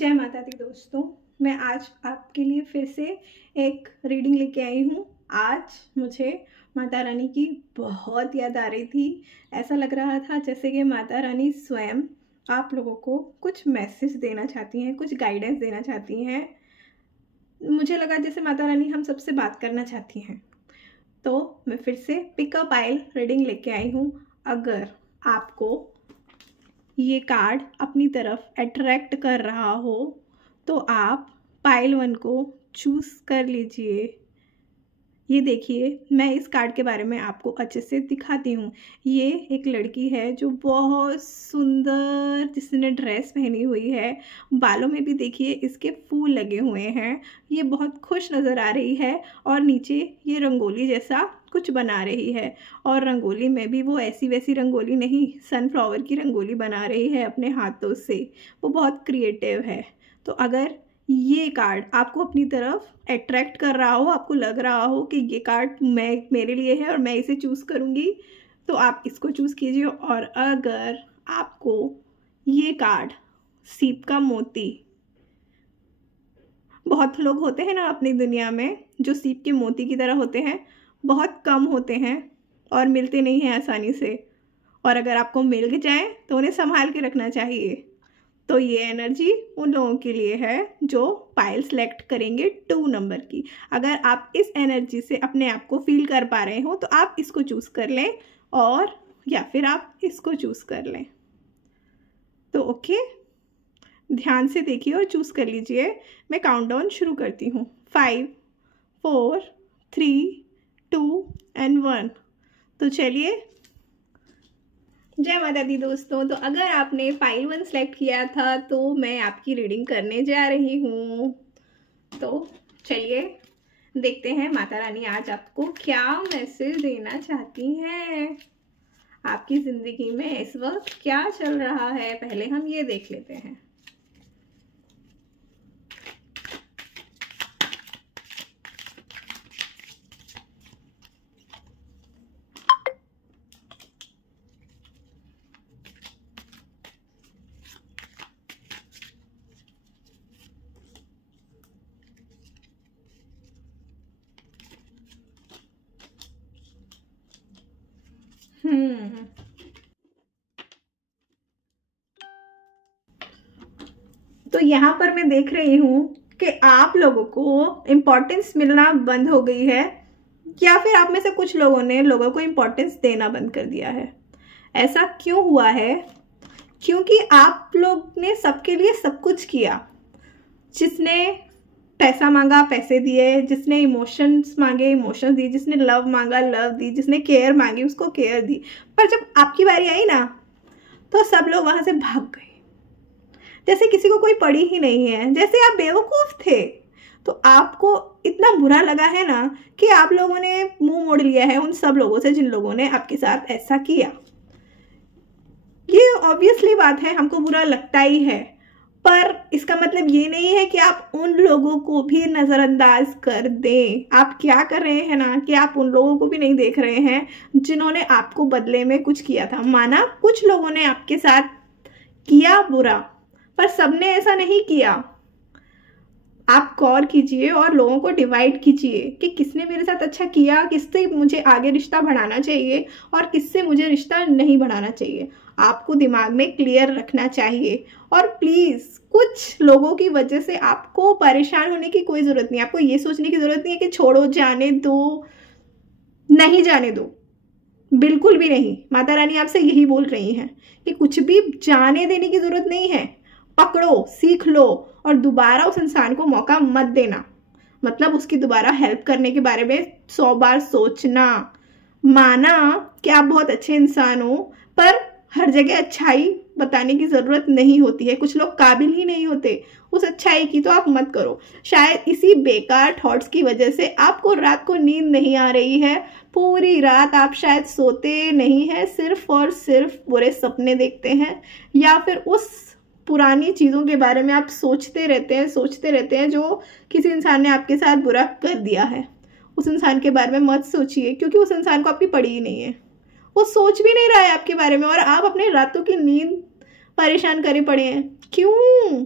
जय माता दी दोस्तों, मैं आज आपके लिए फिर से एक रीडिंग लेके आई हूँ। आज मुझे माता रानी की बहुत याद आ रही थी। ऐसा लग रहा था जैसे कि माता रानी स्वयं आप लोगों को कुछ मैसेज देना चाहती हैं, कुछ गाइडेंस देना चाहती हैं। मुझे लगा जैसे माता रानी हम सबसे बात करना चाहती हैं। तो मैं फिर से पिकअप आइल रीडिंग लेके आई हूँ। अगर आपको ये कार्ड अपनी तरफ अट्रैक्ट कर रहा हो तो आप पाइल 1 को चूज़ कर लीजिए। ये देखिए, मैं इस कार्ड के बारे में आपको अच्छे से दिखाती हूँ। ये एक लड़की है जो बहुत सुंदर, जिसने ड्रेस पहनी हुई है। बालों में भी देखिए इसके फूल लगे हुए हैं। ये बहुत खुश नज़र आ रही है और नीचे ये रंगोली जैसा कुछ बना रही है। और रंगोली में भी वो ऐसी वैसी रंगोली नहीं, सनफ्लावर की रंगोली बना रही है अपने हाथों से। वो बहुत क्रिएटिव है। तो अगर ये कार्ड आपको अपनी तरफ अट्रैक्ट कर रहा हो, आपको लग रहा हो कि ये कार्ड मेरे लिए है और मैं इसे चूज़ करूँगी, तो आप इसको चूज़ कीजिए। और अगर आपको ये कार्ड सीप का मोती, बहुत लोग होते हैं ना अपनी दुनिया में जो सीप के मोती की तरह होते हैं, बहुत कम होते हैं और मिलते नहीं हैं आसानी से। और अगर आपको मिल जाए तो उन्हें संभाल के रखना चाहिए। तो ये एनर्जी उन लोगों के लिए है जो पाइल सेलेक्ट करेंगे 2 नंबर की। अगर आप इस एनर्जी से अपने आप को फील कर पा रहे हो तो आप इसको चूज़ कर लें, और या फिर आप इसको चूज़ कर लें। तो ओके, ध्यान से देखिए और चूज़ कर लीजिए। मैं काउंटडाउन शुरू करती हूँ। 5 4 3 2 एंड 1। तो चलिए। जय माता दी दोस्तों। तो अगर आपने पाइल 1 सेलेक्ट किया था तो मैं आपकी रीडिंग करने जा रही हूँ। तो चलिए देखते हैं माता रानी आज आपको क्या मैसेज देना चाहती हैं। आपकी ज़िंदगी में इस वक्त क्या चल रहा है, पहले हम ये देख लेते हैं। तो यहाँ पर मैं देख रही हूँ कि आप लोगों को इम्पोर्टेंस मिलना बंद हो गई है, या फिर आप में से कुछ लोगों ने लोगों को इम्पोर्टेंस देना बंद कर दिया है। ऐसा क्यों हुआ है? क्योंकि आप लोग ने सबके लिए सब कुछ किया। जिसने पैसा मांगा पैसे दिए, जिसने इमोशंस मांगे इमोशंस दिए, जिसने लव मांगा लव दी, जिसने केयर मांगी उसको केयर दी। पर जब आपकी बारी आई ना तो सब लोग वहां से भाग गए, जैसे किसी को कोई पड़ी ही नहीं है, जैसे आप बेवकूफ़ थे। तो आपको इतना बुरा लगा है ना कि आप लोगों ने मुंह मोड़ लिया है उन सब लोगों से जिन लोगों ने आपके साथ ऐसा किया। ये ऑब्वियसली बात है, हमको बुरा लगता ही है, पर इसका मतलब ये नहीं है कि आप उन लोगों को भी नज़रअंदाज कर दें। आप क्या कर रहे हैं ना कि आप उन लोगों को भी नहीं देख रहे हैं जिन्होंने आपको बदले में कुछ किया था। माना कुछ लोगों ने आपके साथ किया बुरा, पर सबने ऐसा नहीं किया। आप गौर कीजिए और लोगों को डिवाइड कीजिए कि किसने मेरे साथ अच्छा किया, किससे मुझे आगे रिश्ता बढ़ाना चाहिए और किससे मुझे रिश्ता नहीं बढ़ाना चाहिए। आपको दिमाग में क्लियर रखना चाहिए। और प्लीज़, कुछ लोगों की वजह से आपको परेशान होने की कोई ज़रूरत नहीं है। आपको ये सोचने की ज़रूरत नहीं है कि छोड़ो, जाने दो, नहीं जाने दो, बिल्कुल भी नहीं। माता रानी आपसे यही बोल रही हैं कि कुछ भी जाने देने की ज़रूरत नहीं है। पकड़ो, सीख लो और दोबारा उस इंसान को मौका मत देना। मतलब उसकी दोबारा हेल्प करने के बारे में 100 बार सोचना। माना कि आप बहुत अच्छे इंसान हो, पर हर जगह अच्छाई बताने की ज़रूरत नहीं होती है। कुछ लोग काबिल ही नहीं होते उस अच्छाई की, तो आप मत करो। शायद इसी बेकार थॉट्स की वजह से आपको रात को नींद नहीं आ रही है। पूरी रात आप शायद सोते नहीं हैं, सिर्फ और सिर्फ बुरे सपने देखते हैं, या फिर उस पुरानी चीज़ों के बारे में आप सोचते रहते हैं जो किसी इंसान ने आपके साथ बुरा कर दिया है। उस इंसान के बारे में मत सोचिए, क्योंकि उस इंसान को आपकी पड़ी ही नहीं है। वो सोच भी नहीं रहा है आपके बारे में और आप अपने रातों की नींद परेशान करे पड़े हैं। क्यों?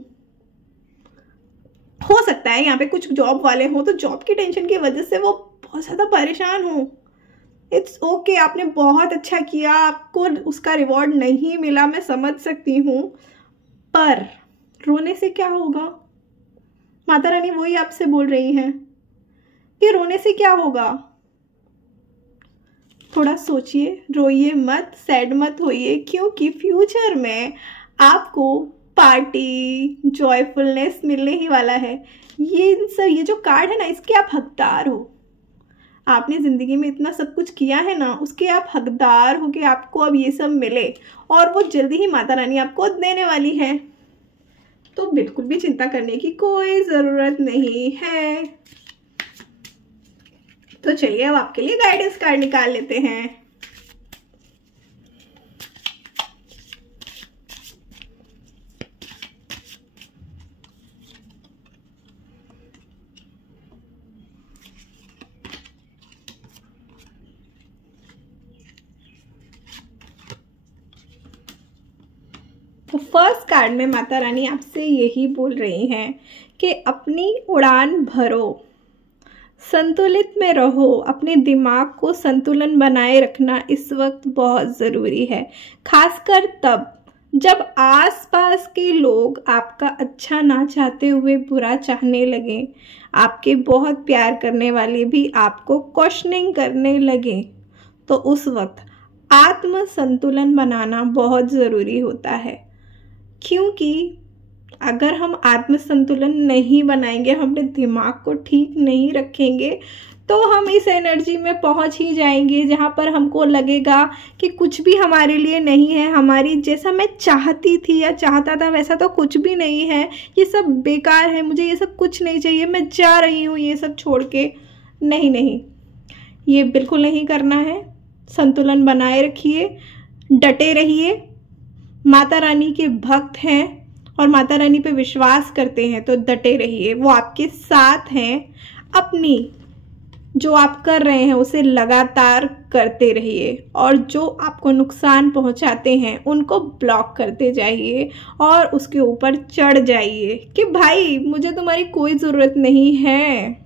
सकता है यहाँ पे कुछ जॉब वाले हों तो जॉब की टेंशन की वजह से वो बहुत ज़्यादा परेशान हो। इट्स ओके, आपने बहुत अच्छा किया, आपको उसका रिवॉर्ड नहीं मिला, मैं समझ सकती हूँ, पर रोने से क्या होगा? माता रानी वही आपसे बोल रही हैं कि रोने से क्या होगा। थोड़ा सोचिए, रोइए मत, सैड मत होइए, क्योंकि फ्यूचर में आपको पार्टी, जॉयफुलनेस मिलने ही वाला है। ये जो कार्ड है ना, इसके आप हकदार हो। आपने ज़िंदगी में इतना सब कुछ किया है ना, उसके आप हकदार हो कि आपको अब ये सब मिले, और वो जल्दी ही माता रानी आपको देने वाली है। तो बिल्कुल भी चिंता करने की कोई ज़रूरत नहीं है। तो चलिए अब आपके लिए गाइडेंस कार्ड निकाल लेते हैं। तो फर्स्ट कार्ड में माता रानी आपसे यही बोल रही हैं कि अपनी उड़ान भरो, संतुलित में रहो, अपने दिमाग को संतुलन बनाए रखना इस वक्त बहुत ज़रूरी है, खासकर तब जब आसपास के लोग आपका अच्छा ना चाहते हुए बुरा चाहने लगें, आपके बहुत प्यार करने वाले भी आपको क्वेश्चनिंग करने लगे। तो उस वक्त आत्म संतुलन बनाना बहुत ज़रूरी होता है, क्योंकि अगर हम आत्म संतुलन नहीं बनाएंगे, हम अपने दिमाग को ठीक नहीं रखेंगे, तो हम इस एनर्जी में पहुंच ही जाएंगे जहां पर हमको लगेगा कि कुछ भी हमारे लिए नहीं है, हमारी जैसा मैं चाहती थी या चाहता था वैसा तो कुछ भी नहीं है, ये सब बेकार है, मुझे ये सब कुछ नहीं चाहिए, मैं जा रही हूँ ये सब छोड़ के। नहीं नहीं, ये बिल्कुल नहीं करना है। संतुलन बनाए रखिए, डटे रहिए। माता रानी के भक्त हैं और माता रानी पे विश्वास करते हैं तो डटे रहिए, वो आपके साथ हैं। अपनी जो आप कर रहे हैं उसे लगातार करते रहिए, और जो आपको नुकसान पहुंचाते हैं उनको ब्लॉक करते जाइए और उसके ऊपर चढ़ जाइए कि भाई मुझे तुम्हारी कोई ज़रूरत नहीं है।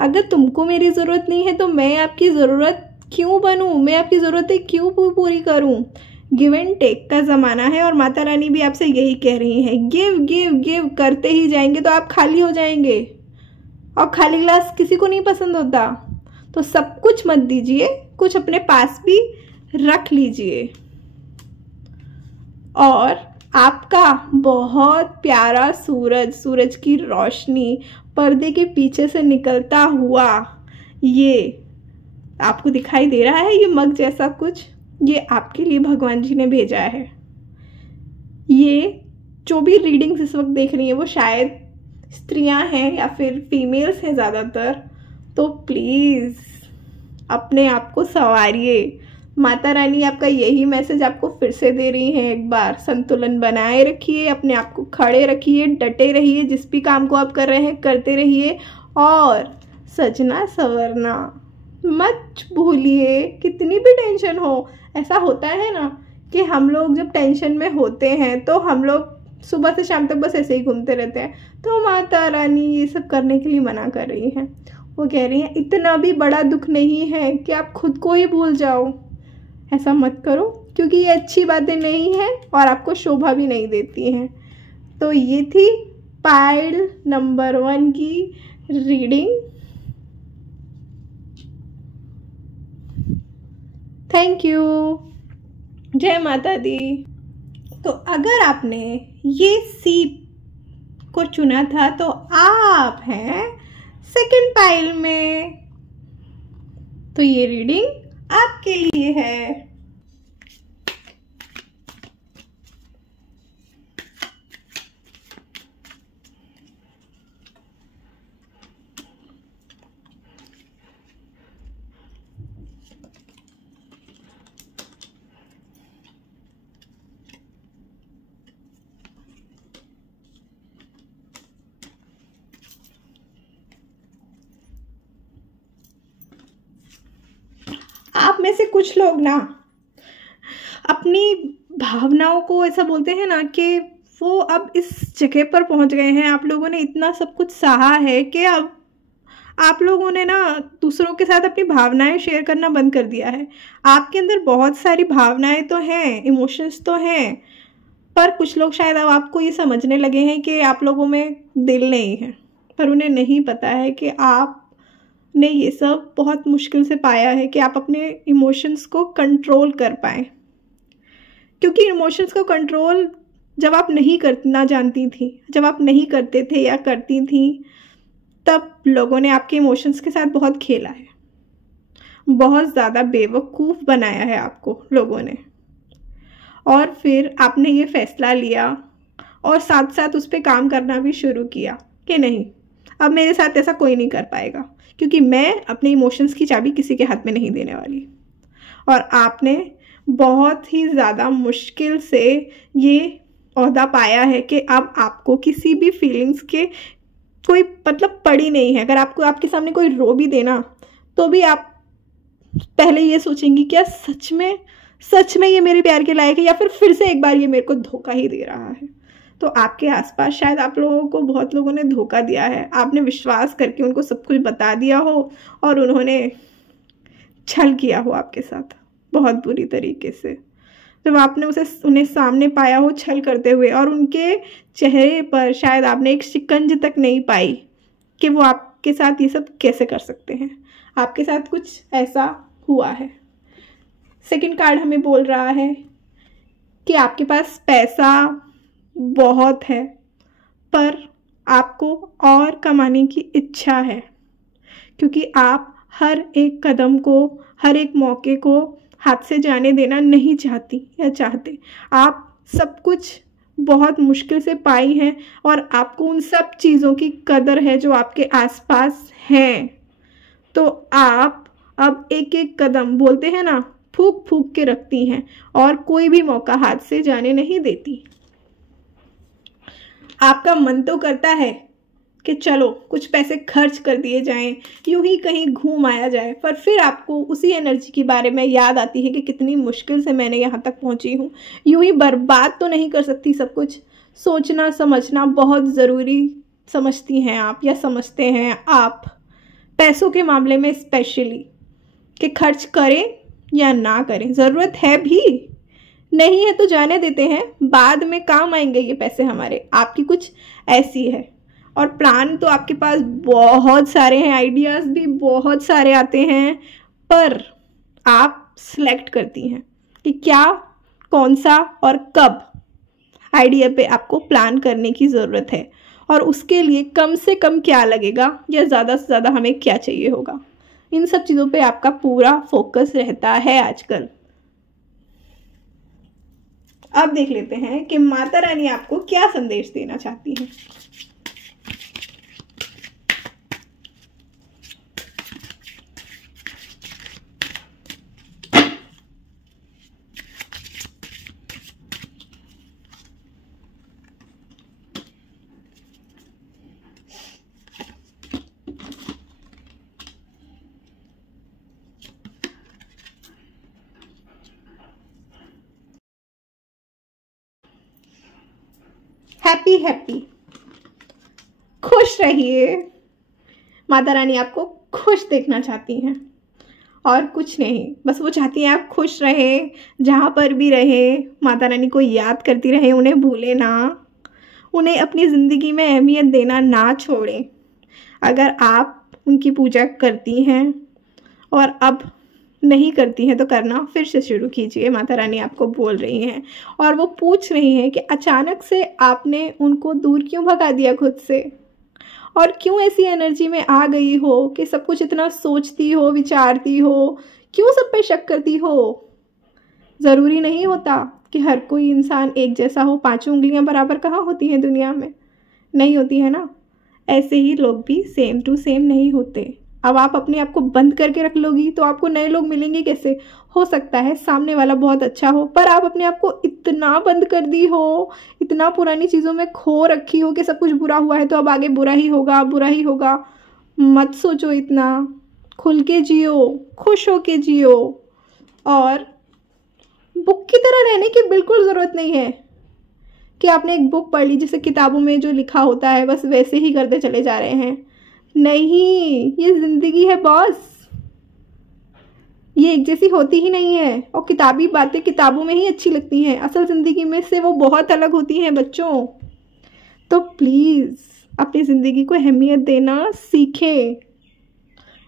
अगर तुमको मेरी ज़रूरत नहीं है तो मैं आपकी ज़रूरत क्यों बनूं, मैं आपकी ज़रूरतें क्यों पूरी करूं। गिव एंड टेक का ज़माना है और माता रानी भी आपसे यही कह रही हैं, गिव गिव गिव करते ही जाएंगे तो आप खाली हो जाएंगे, और खाली ग्लास किसी को नहीं पसंद होता। तो सब कुछ मत दीजिए, कुछ अपने पास भी रख लीजिए। और आपका बहुत प्यारा सूरज की रोशनी पर्दे के पीछे से निकलता हुआ ये आपको दिखाई दे रहा है, ये मग जैसा कुछ, ये आपके लिए भगवान जी ने भेजा है। ये जो भी रीडिंग्स इस वक्त देख रही हैं वो शायद स्त्रियां हैं या फिर फीमेल्स हैं ज़्यादातर। तो प्लीज़ अपने आप को संवारिए। माता रानी आपका यही मैसेज आपको फिर से दे रही हैं, एक बार संतुलन बनाए रखिए, अपने आप को खड़े रखिए, डटे रहिए, जिस भी काम को आप कर रहे हैं करते रहिए, और सजना संवरना मत भूलिए। कितनी भी टेंशन हो, ऐसा होता है ना कि हम लोग जब टेंशन में होते हैं तो हम लोग सुबह से शाम तक बस ऐसे ही घूमते रहते हैं। तो माता रानी ये सब करने के लिए मना कर रही हैं। वो कह रही हैं इतना भी बड़ा दुख नहीं है कि आप खुद को ही भूल जाओ, ऐसा मत करो, क्योंकि ये अच्छी बातें नहीं हैं और आपको शोभा भी नहीं देती हैं। तो ये थी पाइल नंबर 1 की रीडिंग। थैंक यू, जय माता दी। तो अगर आपने ये सीप को चुना था तो आप हैं सेकंड पाइल में, तो ये रीडिंग आपके लिए है। आप में से कुछ लोग ना अपनी भावनाओं को ऐसा बोलते हैं ना कि वो अब इस जगह पर पहुंच गए हैं, आप लोगों ने इतना सब कुछ सहा है कि अब आप लोगों ने ना दूसरों के साथ अपनी भावनाएं शेयर करना बंद कर दिया है। आपके अंदर बहुत सारी भावनाएं तो हैं, इमोशंस तो हैं, पर कुछ लोग शायद अब आपको ये समझने लगे हैं कि आप लोगों में दिल नहीं है, पर उन्हें नहीं पता है कि आपने ये सब बहुत मुश्किल से पाया है कि आप अपने इमोशंस को कंट्रोल कर पाएँ। क्योंकि इमोशंस को कंट्रोल जब आप नहीं करना जानती थी, जब आप नहीं करते थे या करती थी, तब लोगों ने आपके इमोशंस के साथ बहुत खेला है, बहुत ज़्यादा बेवकूफ़ बनाया है आपको लोगों ने। और फिर आपने ये फ़ैसला लिया और साथ साथ उस पर काम करना भी शुरू किया कि नहीं, अब मेरे साथ ऐसा कोई नहीं कर पाएगा, क्योंकि मैं अपने इमोशंस की चाबी किसी के हाथ में नहीं देने वाली। और आपने बहुत ही ज़्यादा मुश्किल से ये ओहदा पाया है कि अब आपको किसी भी फीलिंग्स के कोई मतलब पड़ी नहीं है। अगर आपको आपके सामने कोई रो भी देना तो भी आप पहले ये सोचेंगी क्या सच में ये मेरे प्यार के लायक है, या फिर से एक बार ये मेरे को धोखा ही दे रहा है। तो आपके आसपास शायद आप लोगों को बहुत लोगों ने धोखा दिया है, आपने विश्वास करके उनको सब कुछ बता दिया हो और उन्होंने छल किया हो आपके साथ बहुत बुरी तरीके से। जब आपने उन्हें सामने पाया हो छल करते हुए, और उनके चेहरे पर शायद आपने एक शिकंज तक नहीं पाई कि वो आपके साथ ये सब कैसे कर सकते हैं। आपके साथ कुछ ऐसा हुआ है। सेकंड कार्ड हमें बोल रहा है कि आपके पास पैसा बहुत है, पर आपको और कमाने की इच्छा है, क्योंकि आप हर एक कदम को, हर एक मौके को हाथ से जाने देना नहीं चाहती या चाहते। आप सब कुछ बहुत मुश्किल से पाई हैं और आपको उन सब चीज़ों की कदर है जो आपके आसपास हैं। तो आप अब एक एक कदम, बोलते हैं ना, फूंक फूंक के रखती हैं और कोई भी मौका हाथ से जाने नहीं देती। आपका मन तो करता है कि चलो कुछ पैसे खर्च कर दिए जाएं, यूं ही कहीं घूम आया जाए, पर फिर आपको उसी एनर्जी के बारे में याद आती है कि कितनी मुश्किल से मैंने यहाँ तक पहुँची हूँ। यूं ही बर्बाद तो नहीं कर सकती सब कुछ। सोचना समझना बहुत ज़रूरी समझती हैं आप, या समझते हैं आप, पैसों के मामले में स्पेशली, कि खर्च करें या ना करें। ज़रूरत है भी, नहीं है तो जाने देते हैं, बाद में काम आएंगे ये पैसे हमारे। आपकी कुछ ऐसी है। और प्लान तो आपके पास बहुत सारे हैं, आइडियाज़ भी बहुत सारे आते हैं, पर आप सिलेक्ट करती हैं कि क्या, कौन सा और कब आइडिया पे आपको प्लान करने की ज़रूरत है, और उसके लिए कम से कम क्या लगेगा या ज़्यादा से ज़्यादा हमें क्या चाहिए होगा। इन सब चीज़ों पे आपका पूरा फोकस रहता है आजकल। अब देख लेते हैं कि माता रानी आपको क्या संदेश देना चाहती हैं। हैप्पी हैप्पी, खुश रहिए। माता रानी आपको खुश देखना चाहती हैं और कुछ नहीं, बस वो चाहती हैं आप खुश रहें, जहाँ पर भी रहे माता रानी को याद करती रहे, उन्हें भूले ना, उन्हें अपनी ज़िंदगी में अहमियत देना ना छोड़ें। अगर आप उनकी पूजा करती हैं और अब नहीं करती हैं तो करना फिर से शुरू कीजिए। माता रानी आपको बोल रही हैं, और वो पूछ रही हैं कि अचानक से आपने उनको दूर क्यों भगा दिया खुद से, और क्यों ऐसी एनर्जी में आ गई हो कि सब कुछ इतना सोचती हो, विचारती हो, क्यों सब पे शक करती हो। ज़रूरी नहीं होता कि हर कोई इंसान एक जैसा हो, पांचों उंगलियां बराबर कहाँ होती हैं दुनिया में, नहीं होती है ना। ऐसे ही लोग भी सेम टू सेम नहीं होते। अब आप अपने आप को बंद करके रख लोगी तो आपको नए लोग मिलेंगे कैसे। हो सकता है सामने वाला बहुत अच्छा हो, पर आप अपने आप को इतना बंद कर दी हो, इतना पुरानी चीज़ों में खो रखी हो कि सब कुछ बुरा हुआ है तो अब आगे बुरा ही होगा, बुरा ही होगा। मत सोचो इतना, खुल के जियो, खुश हो के जियो, और बुक की तरह रहने की बिल्कुल ज़रूरत नहीं है, कि आपने एक बुक पढ़ ली, जैसे किताबों में जो लिखा होता है बस वैसे ही करते चले जा रहे हैं। नहीं, ये ज़िंदगी है बॉस, ये एक जैसी होती ही नहीं है। और किताबी बातें किताबों में ही अच्छी लगती हैं, असल ज़िंदगी में से वो बहुत अलग होती हैं बच्चों। तो प्लीज़ अपनी ज़िंदगी को अहमियत देना सीखें,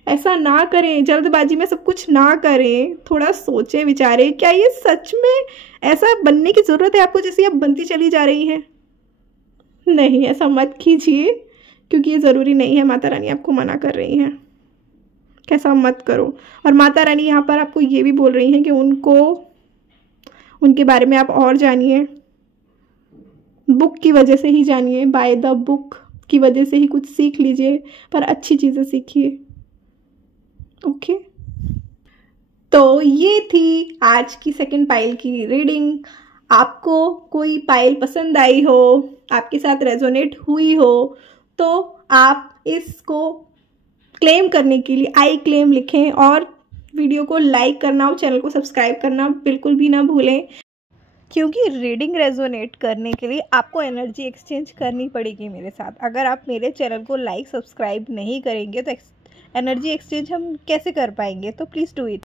ऐसा ना करें, जल्दबाजी में सब कुछ ना करें, थोड़ा सोचें विचारें, क्या ये सच में ऐसा बनने की ज़रूरत है आपको जैसे आप बनती चली जा रही हैं? नहीं, ऐसा मत कीजिए, क्योंकि ये ज़रूरी नहीं है, माता रानी आपको मना कर रही हैं, कैसा मत करो। और माता रानी यहाँ पर आपको ये भी बोल रही हैं कि उनके बारे में आप और जानिए, बुक की वजह से ही जानिए, बाय द बुक की वजह से ही कुछ सीख लीजिए, पर अच्छी चीज़ें सीखिए। ओके, तो ये थी आज की सेकंड पाइल की रीडिंग। आपको कोई पाइल पसंद आई हो, आपके साथ रेजोनेट हुई हो, तो आप इसको क्लेम करने के लिए आई क्लेम लिखें और वीडियो को लाइक करना और चैनल को सब्सक्राइब करना बिल्कुल भी ना भूलें, क्योंकि रीडिंग रेजोनेट करने के लिए आपको एनर्जी एक्सचेंज करनी पड़ेगी मेरे साथ। अगर आप मेरे चैनल को लाइक सब्सक्राइब नहीं करेंगे तो एनर्जी एक्सचेंज हम कैसे कर पाएंगे? तो प्लीज़ डू इट।